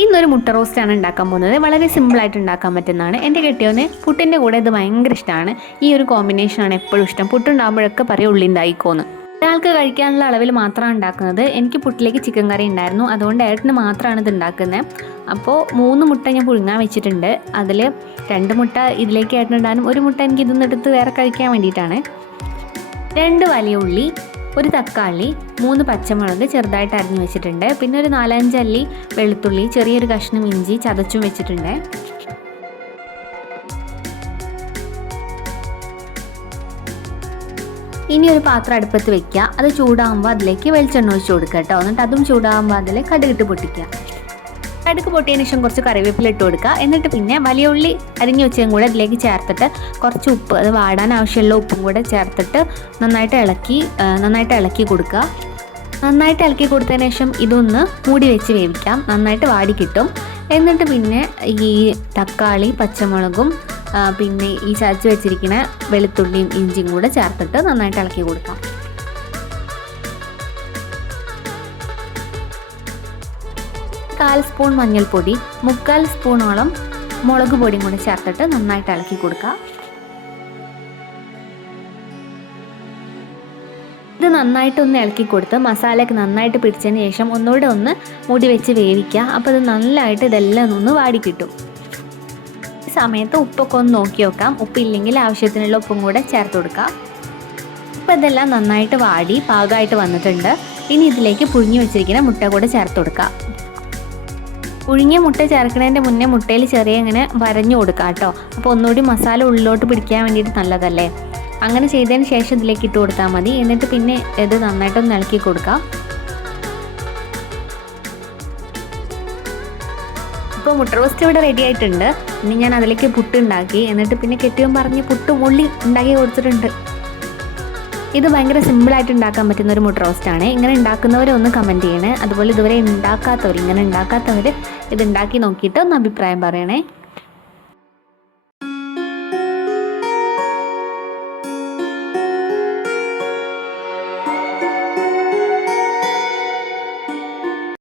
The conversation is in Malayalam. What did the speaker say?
ഇന്നൊരു മുട്ട റോസ്റ്റാണ് ഉണ്ടാക്കാൻ പോകുന്നത്. വളരെ സിമ്പിളായിട്ട് ഉണ്ടാക്കാൻ പറ്റുന്നതാണ്. എന്റെ കെട്ടിയവന് പുട്ടിന്റെ കൂടെ ഇത് ഭയങ്കര ഇഷ്ടമാണ്. ഈ ഒരു കോമ്പിനേഷനാണ് എപ്പോഴും ഇഷ്ടം. പുട്ടുണ്ടാകുമ്പോഴൊക്കെ പറയും ഉള്ളിണ്ടായിക്കോന്ന് ഒരാൾക്ക് കഴിക്കാനുള്ള അളവിൽ മാത്രമാണ് ഉണ്ടാക്കുന്നത്. എനിക്ക് പുട്ടിലേക്ക് ചിക്കൻ കറി ഉണ്ടായിരുന്നു. അതുകൊണ്ട് ഏട്ടന് മാത്രമാണ് ഇത് ഉണ്ടാക്കുന്നത്. അപ്പോൾ മൂന്ന് മുട്ട ഞാൻ പുഴുങ്ങാൻ വെച്ചിട്ടുണ്ട്. അതിൽ രണ്ട് മുട്ട ഇതിലേക്ക് ഏട്ടനിടാനും ഒരു മുട്ട എനിക്ക് ഇതൊന്നെടുത്ത് വേറെ കഴിക്കാൻ വേണ്ടിയിട്ടാണ്. രണ്ട് വലിയ ഉള്ളി ഒരു തക്കാളി മൂന്ന് പച്ചമുളക് ചെറുതായിട്ട് അരിഞ്ഞു വെച്ചിട്ടുണ്ട്. പിന്നെ ഒരു നാലഞ്ച് അല്ലി വെളുത്തുള്ളി ചെറിയൊരു കഷ്ണം ഇഞ്ചി ചതച്ചും വെച്ചിട്ടുണ്ട്. ഇനി ഒരു പാത്രം അടുപ്പത്ത് വെക്കുക. അത് ചൂടാകുമ്പോൾ അതിലേക്ക് വെളിച്ചെണ്ണ ഒഴിച്ച് കൊടുക്കുക കേട്ടോ. എന്നിട്ട് അതും ചൂടാകുമ്പോൾ അതിൽ കടുകിട്ട് പൊട്ടിക്കുക. കടുക് പൊട്ടിയതിന് ശേഷം കുറച്ച് കറിവേപ്പില ഇട്ട് കൊടുക്കുക. എന്നിട്ട് പിന്നെ വലിയ ഉള്ളി അരിഞ്ഞു വെച്ചതും കൂടെ അതിലേക്ക് ചേർത്തിട്ട് കുറച്ച് ഉപ്പ് അത് വാടാൻ ആവശ്യമുള്ള ഉപ്പും കൂടെ ചേർത്തിട്ട് നന്നായിട്ട് ഇളക്കി നന്നായിട്ട് ഇളക്കി കൊടുക്കുക. നന്നായിട്ട് ഇളക്കി കൊടുത്തതിന് ശേഷം ഇതൊന്ന് മൂടി വെച്ച് വേവിക്കാം. നന്നായിട്ട് വാടി കിട്ടും. എന്നിട്ട് പിന്നെ ഈ തക്കാളി പച്ചമുളകും പിന്നെ ഈ ചതച്ച് വെച്ചിരിക്കുന്ന വെളുത്തുള്ളിയും ഇഞ്ചിയും കൂടെ ചേർത്തിട്ട് നന്നായിട്ട് ഇളക്കി കൊടുക്കാം. കാൽ സ്പൂൺ മഞ്ഞൾപ്പൊടി മുക്കാൽ സ്പൂണോളം മുളക് പൊടിയും കൂടി ചേർത്തിട്ട് നന്നായിട്ട് ഇളക്കി കൊടുക്കുക. ഇത് നന്നായിട്ട് ഒന്ന് ഇളക്കി കൊടുത്ത് മസാലയൊക്കെ നന്നായിട്ട് പിടിച്ചതിന് ശേഷം ഒന്നുകൂടെ ഒന്ന് മുടി വെച്ച് വേവിക്കുക. അപ്പോൾ ഇത് നല്ലതായിട്ട് ഇതെല്ലാം ഒന്ന് വാടി കിട്ടും. ഈ സമയത്ത് ഉപ്പൊക്കെ ഒന്ന് നോക്കി വെക്കാം. ഉപ്പില്ലെങ്കിൽ ആവശ്യത്തിനുള്ള ഉപ്പും കൂടെ ചേർത്ത് കൊടുക്കാം. ഇപ്പം ഇതെല്ലാം നന്നായിട്ട് വാടി പാകമായിട്ട് വന്നിട്ടുണ്ട്. ഇനി ഇതിലേക്ക് പുഴുങ്ങി വെച്ചിരിക്കുന്ന മുട്ട കൂടെ ചേർത്ത് കൊടുക്കുക പുഴുങ്ങിയ മുട്ട ചേർക്കുന്നതിന്റെ മുന്നേ മുട്ടയിൽ ചെറിയ ഇങ്ങനെ വരഞ്ഞു കൊടുക്കാം കേട്ടോ. അപ്പോൾ ഒന്നുകൂടി മസാല ഉള്ളിലോട്ട് പിടിക്കാൻ വേണ്ടിയിട്ട് നല്ലതല്ലേ? അങ്ങനെ ചെയ്തതിന് ശേഷം ഇതിലേക്ക് ഇട്ട് കൊടുത്താൽ മതി. എന്നിട്ട് പിന്നെ ഇത് നന്നായിട്ടൊന്ന് ഇളക്കി കൊടുക്കാം. ഇപ്പോൾ മുട്ട റോസ്റ്റ് ഇവിടെ റെഡി ആയിട്ടുണ്ട്. ഇനി ഞാൻ അതിലേക്ക് പുട്ട് ഉണ്ടാക്കി. എന്നിട്ട് പിന്നെ കെട്ടിയും പറഞ്ഞ് പുട്ട് മുള്ളി ഉണ്ടാക്കി കൊടുത്തിട്ടുണ്ട്. ഇത് ഭയങ്കര സിമ്പിളായിട്ട് ഉണ്ടാക്കാൻ പറ്റുന്ന ഒരു മുട്ട റോസ്റ്റാണ് ഇങ്ങനെ ഉണ്ടാക്കുന്നവരൊന്ന് കമന്റ് ചെയ്യണേ. അതുപോലെ ഇതുവരെ ഉണ്ടാക്കാത്തവർ ഇങ്ങനെ ഉണ്ടാക്കാത്തവർ ഇത് ഉണ്ടാക്കി നോക്കിയിട്ട് ഒന്ന് അഭിപ്രായം പറയണേ.